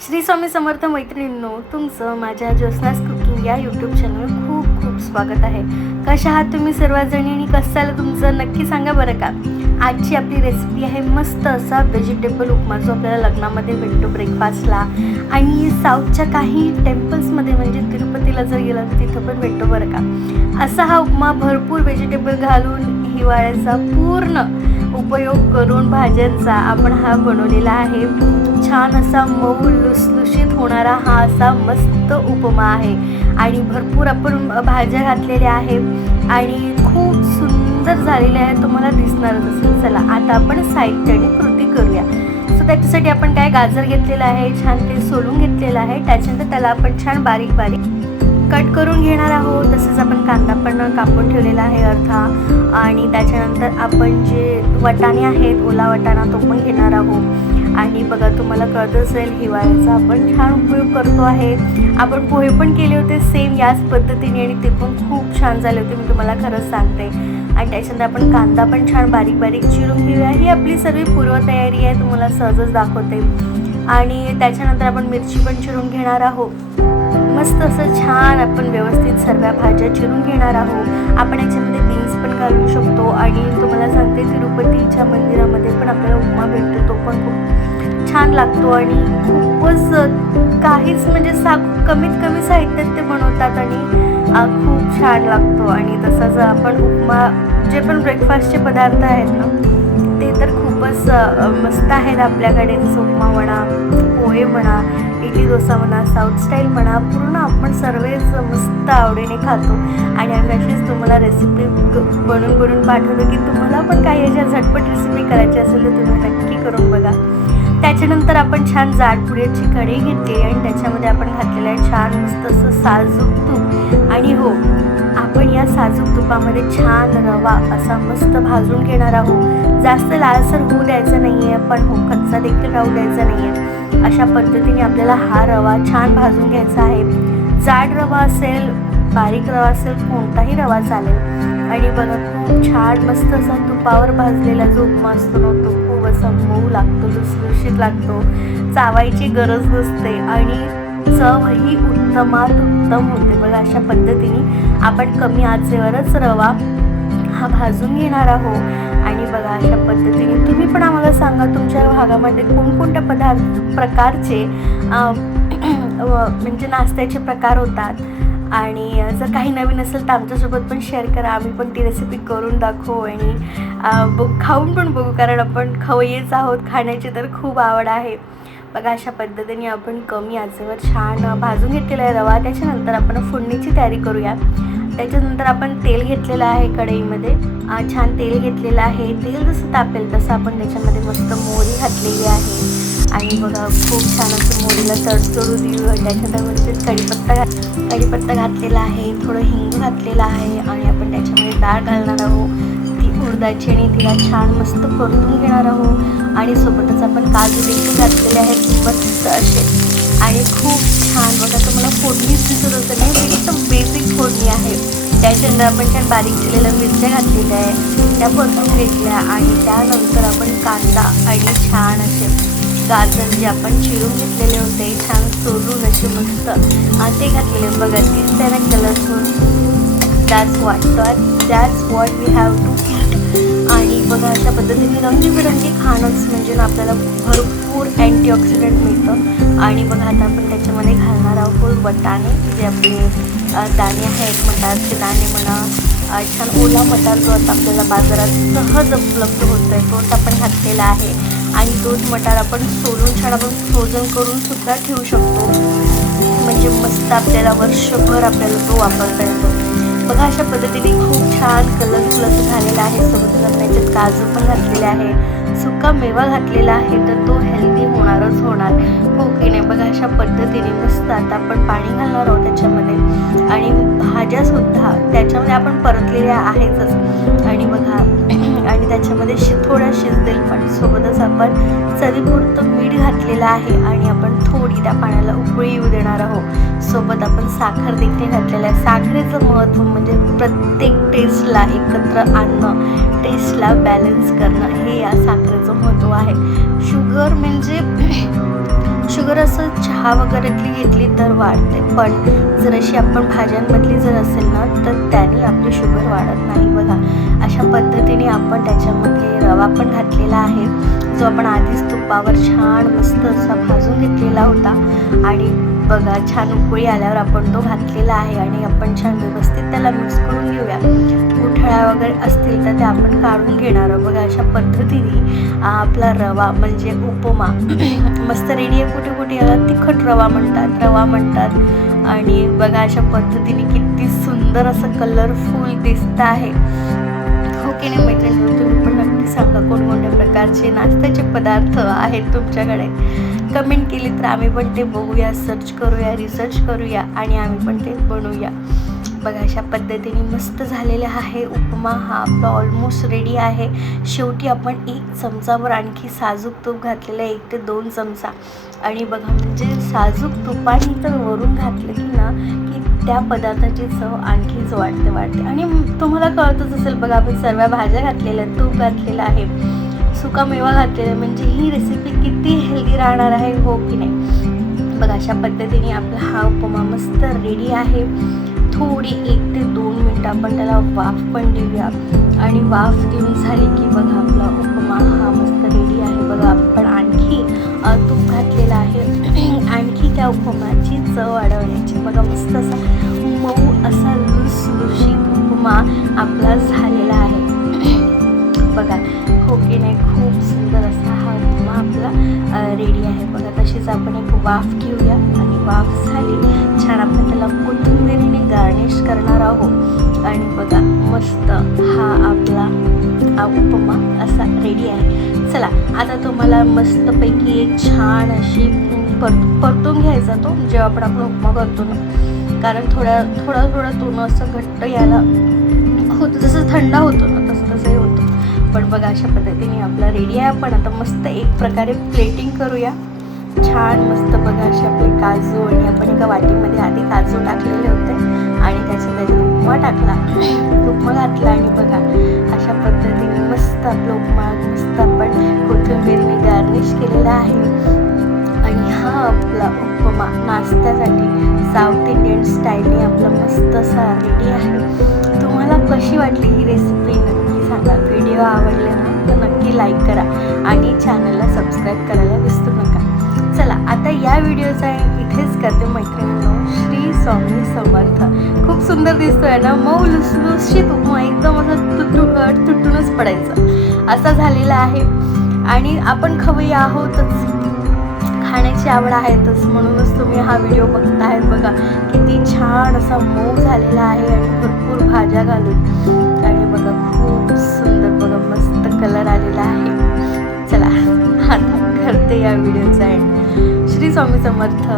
श्री स्वामी समर्थ मैत्रिणींनो, तुमचं माझ्या ज्योत्स्नास कुकिंग या यूट्यूब चॅनलवर खूप खूप स्वागत आहे. कशा आहात तुम्ही सर्वजणी आणि कसं चाललं तुमचं नक्की सांगा बरं का. आजची आपली रेसिपी आहे मस्त असा व्हेजिटेबल उपमा, जो आपल्याला लग्नामध्ये भेटतो ब्रेकफास्टला आणि साऊथच्या काही टेम्पल्समध्ये म्हणजे तिरुपतीला जर गेलं तर तिथं पण भेटतो बरं का. असा हा उपमा भरपूर व्हेजिटेबल घालून हिवाळ्याचा पूर्ण उपयोग करून भाज्यांचा आपण हा बनवलेला आहे. छान असा मऊ लुसलुशीत होणारा हा असा मस्त उपमा आहे आणि भरपूर आपण भाज्या घातलेल्या आहेत आणि खूप सुंदर झालेले आहे, तुम्हाला दिसणारच असेल. चला आता आपण साहित्याने कृती करूया. सो त्याच्यासाठी आपण काय गाजर घेतलेलं आहे, छान ते सोलून घेतलेलं आहे. त्याच्यानंतर त्याला आपण छान बारीक बारीक कट करून घेणार आहोत. तसेच आपण कांदा पण कापून ठेवलेला आहे अर्धा आणि त्याच्यानंतर आपण जे वाटाणे आहेत ओला वाटाणा तो पण घेणार आहोत. आणि बघा तुम्हाला कळत असेल हिवाळ्याचा आपण छान उपयोग करतो आहे. आपण पोहे पण केले होते सेम याच पद्धतीने आणि ते पण खूप छान झाले होते, मी तुम्हाला खरंच सांगते. आणि त्याच्यानंतर आपण कांदा पण छान बारीक बारीक चिरून घेऊया. ही आपली सर्व पूर्वतयारी आहे, तुम्हाला सहजच दाखवते. आणि त्याच्यानंतर आपण मिरची पण चिरून घेणार आहोत. मस्त असं छान आपण व्यवस्थित सर्व भाज्या चिरून घेणार आहोत. आपण याच्यामध्ये बीन्स पण घालू शकतो आणि तुम्हाला सांगते तिरुपतीच्या मंदिरामध्ये पण आपल्याला उपमा भेटतो, तो पण खूप छान लागतो आणि खूपच काहीच म्हणजे कमीत कमी साहित्यात ते बनवतात आणि खूप छान लागतो. आणि तसंच आपण उपमा जे पण ब्रेकफास्टचे पदार्थ आहेत ना ते तर खूपच मस्त आहेत आपल्याकडे. जसं उपमा म्हणा, पोहे म्हणा, इडली डोसा म्हणा, साऊथ स्टाईल म्हणा, पूर्ण आपण सर्वच मस्त आवडीने खातो. आणि आम्ही अशीच तुम्हाला रेसिपी बनवून पाठवतो की तुम्हाला पण काही अशा झटपट रेसिपी करायची असेल तर तुम्ही नक्की करून बघा. त्याच्यानंतर आपण छान जाडपुड्याची कढई घेतली आणि त्याच्यामध्ये आपण घातलेलं आहे छान मस्त असं साजूक तूप. आणि हो, आपण या साजूक तुपामध्ये छान रवा असा मस्त भाजून घेणार आहोत. जास्त लालसर होऊ द्यायचा नाही आहे, पण हो कच्चा देखील राहू द्यायचा नाही आहे. अशा पद्धतीने आपल्याला हा रवा छान भाजून घ्यायचा आहे. जाड रवा असेल, बारीक रवा असेल, कोणताही रवा चालेल. आणि बघा खूप छान मस्त असा तुपावर भाजलेला जो उपमा असतो ना तो खूप असा मऊ लागतो, लुसलुशीत लागतो, चावायची गरज नसते आणि चवही उत्तमात उत्तम होते. बघा अशा पद्धतीने आपण कमी आचेवरच रवा हा भाजून घेणार आहोत. आणि बघा अशा पद्धतीने तुम्ही पण आम्हाला सांगा तुमच्या भागामध्ये कोणकोणत्या प्रकारचे म्हणजे नाश्त्याचे प्रकार होतात. आणि जर काही नवीन असेल तर आमच्यासोबत पण शेअर करा, आम्ही पण ती रेसिपी करून दाखवू आणि खाऊन पण बघू, कारण आपण खवय्येच आहोत, खाण्याची तर खूप आवड आहे. बघा अशा पद्धतीने आपण कमी आचेवर छान भाजून घेतलेला आहे रवा. त्याच्यानंतर आपण फोडणीची तयारी करूया. त्याच्यानंतर आपण तेल घेतलेलं आहे कढईमध्ये, छान तेल घेतलेलं आहे. तेल जसं तापेल तसं आपण त्याच्यामध्ये मस्त मोहरी घातलेली आहे. आणि बघा खूप छान असं मोहरीला तडतडू देऊ. त्याच्यानंतर कढीपत्ता घातलेला आहे, थोडं हिंग घातलेलं आहे आणि आपण त्याच्यामध्ये डाळ घालणार आहोत ती उडदाची आणि तिला छान मस्त परतून घेणार आहोत. आणि सोबतच आपण काजू देखील घातलेले आहेत मस्त असे आणि खूप छान. बघा तुम्हाला फोडणीच दिसत असेल, नाही एकदम बेसिक फोडणी आहे. त्याच्यानंतर आपण छान बारीक चिरलेल्या मिरच्या घातलेल्या आहे, त्या परतून घेतल्या आणि त्यानंतर आपण कांदा आणि छान असे गाजर जे आपण चिरून घेतलेले होते छान सोलून असे मस्त ते घातलेले. बघा दिसते ना colourful, that's what we have to eat. आणि बघा अशा पद्धतीने रंगीबिरंगी खाणंच म्हणजे ना आपल्याला भरपूर अँटीऑक्सिडंट मिळतं. आणि बघा आता आपण त्याच्यामध्ये घालणार आहोत वाटाणे, जे आपले दाणे आहेत, मटारचे दाणे म्हणा, छान ओला मटार जो आता आपल्याला बाजारात सहज उपलब्ध होतो आहे तोच आपण घातलेला आहे. आणि तोच मटार आपण सोलून छान आपण फ्रोझन करून सुद्धा ठेवू शकतो, म्हणजे मस्त आपल्याला वर्षभर आपल्याला तो वापरता येतो. बघा अशा पद्धतीने खूप छान कलरफुल असं झालेलं आहे. सोबतच आपण याच्यात काजू पण घातलेले आहे, सुका मेवा घातलेला आहे, तर तो हेल्दी होणारच होणार, हो की नाही. बघा अशा पद्धतीने मस्त आता आपण पाणी घालणार आहोत त्याच्यामध्ये आणि भाज्यासुद्धा त्याच्यामध्ये आपण परतलेल्या आहेतच. आणि बघा आणि त्याच्यामध्ये थोड्या शिजतील, पण सोबतच आपण चवीपुरतं मीठ घातलेलं आहे आणि आपण थोडी त्या पाण्याला उकळी येऊ देणार आहोत. सोबत आपण साखर देखील घातलेलं आहे. साखरेचं महत्त्व म्हणजे प्रत्येक टेस्टला एकत्र आणणं, टेस्टला बॅलन्स करणं, हे या साखरेचं महत्त्व आहे. शुगर म्हणजे शुगर असं चहा वगैरेतली घेतली तर वाढते, पण जर अशी आपण भाज्यांमधली जर असेल ना तर त्याने आपली शुगर वाढत नाही. बघा अशा पद्धतीने आपण त्याच्यामध्ये रवा पण घातलेला आहे, जो आपण आधीच तुपावर छान मस्त असा भाजून घेतलेला होता. आणि बघा छान उकळी आल्यावर आपण तो घातलेला आहे आणि आपण छान व्यवस्थित त्याला मिक्स करून घेऊया. गुठळ्या वगैरे असतील तर त्या आपण काढून घेणार आहोत. बघा अशा पद्धतीने आपला रवा म्हणजे उपमा मस्त रेडी आहे. कुठे कुठे याला तिखट रवा म्हणतात आणि बघा अशा पद्धतीने किती सुंदर असं कलरफुल दिसतं आहे. हो की नाही मैत्रिणी? तुम्ही पण नक्की सांगा कोणकोणत्या प्रकारचे नाश्त्याचे पदार्थ आहेत तुमच्याकडे. कमेंट केली तर आम्ही पण ते बघूया, सर्च करूया, रिसर्च करूया आणि आम्ही पण ते बनवूया. बघा अशा पद्धतीने मस्त झालेला आहे उपमा. हा आपला ऑलमोस्ट रेडी आहे. शेवटी आपण 1 चमचावर आणखी साजूक तूप घातलेलं आहे, 1 ते 2 चमचा. आणि बघा म्हणजे साजूक तुपाने तर वरून घातलं की ना की त्या पदार्थाची चव आणखीच वाढते. आणि तुम्हाला कळतच असेल बघा, आपण सर्व भाज्या घातलेल्या आहेत, तूप घातलेलं आहे, सुका मेवा घातलेला आहे, म्हणजे ही रेसिपी किती हेल्दी राहणार आहे. हो की नाही? बघा अशा पद्धतीने आपला हा उपमा मस्त रेडी आहे. थोडी 1 ते 2 मिनटं आपण त्याला वाफ पण देऊया. आणि वाफ देऊन झाली की बघा आपला उपमा हा मस्त रेडी आहे. बघा आपण आणखी तूप घातलेलं आहे आणखी त्या उपमाची चव वाढवण्याची. बघा मस्त असा मऊ असा लुसलुशीत उपमा आपला झालेला आहे. बघा हो की नाही? खूप सुंदर असा हा उपमा आपला रेडी आहे. बघा तशीच आपण एक वाफ घेऊया आणि वाफ झाली छान आपण त्याला कोथिंबीरीने गार्निश करणार आहोत. आणि बघा मस्त हा आपला उपमा असा रेडी आहे. चला आता तुम्हाला मस्तपैकी एक छान अशी परतून घ्यायचा तो, जेव्हा आपण उपमा करतो ना, कारण थोडा तून असं घट्ट यायला होतं, जसं थंड होतो ना तसं हे होतं. पण बघा अशा पद्धतीने आपला रेडी आहे. आपण आता मस्त एक प्रकारे प्लेटिंग करूया छान मस्त. बघा असे आपले काजू, आणि आपण एका वाटीमध्ये आधी काजू टाकलेले होते आणि त्याच्यात उपमा घातला आणि बघा अशा पद्धतीने मस्त आपला उपमा मस्त आपण कोथिंबीरने गार्निश केलेला आहे. आणि हा आपला उपमा नाश्त्यासाठी साऊथ इंडियन स्टाईलने आपला मस्त असा रेडी आहे. तुम्हाला कशी वाटली ही रेसिपी नक्की सांगा. व्हिडिओ आवडले ना तर नक्की लाईक करा आणि चॅनलला सबस्क्राईब करायला विसरू नका. चला आता या व्हिडिओचा इथेच करते मैत्रिणींनो. श्री स्वामी समर्थ. खूप सुंदर दिसतोय ना, मऊ लुसलुशीत उपमा, एकदम असं तुटूनच पडायचं असा झालेला आहे. आणि आपण खवय्ये आहोतच, खाण्याची आवड आहेतच, म्हणूनच तुम्ही हा व्हिडिओ बघतायत. बघा किती छान असा मऊ झालेला आहे आणि भरपूर भाज्या घालून. आणि बघा खूप सुंदर बघा मस्त कलर आलेला आहे. चला आता करते या व्हिडिओचा एंड. श्री स्वामी समर्थ.